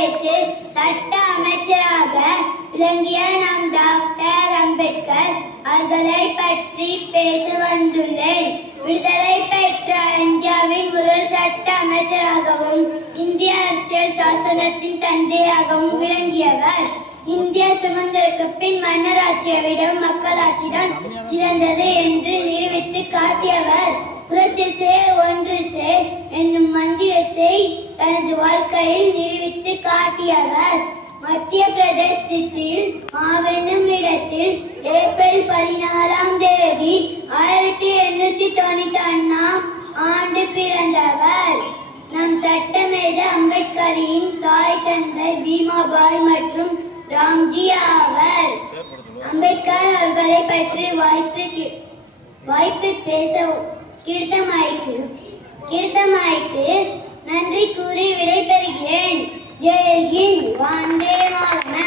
வைத்து சட்ட அமைச்சராக விளங்கிய நம் டாக்டர் அம்பேத்கர் அவர்களை பற்றி பேச வந்துள்ளேன். விடுதலை பெற்ற இந்தியாவின் முதல் சட்ட அமைச்சராகவும் இந்திய அரசியல் சாசனத்தின் தந்தையாகவும் விளங்கியவர். இந்திய சுதந்திரக்கு பின் மன்னராட்சியை விட மக்களாட்சிதான் சிறந்தது என்று நிரூபித்து காட்டியவர். புரட்சி செய் ஒன்று செய் என்னும் மந்திரத்தை தனது வாழ்க்கையில் நிரூபித்து காட்டியவர். மத்திய பிரதேசத்தில் மாவென்னும் இடத்தில் ஏப்ரல் 14ஆம் தேதி 1891ஆம் ஆண்டு பிறந்தவர். நம் சட்டமேதை அம்பேத்கரின் தாய் தந்தை பீமாபாய் மற்றும் ராம்ஜி ஆவர். அம்பேத்கர் அவர்களை பற்றி வாய்ப்பு பேச கிருத்தமாய்க்கு நன்றி கூறி விடைபெறுகிறேன். ஜெய் ஹிந்த். வந்தே மாதரம்.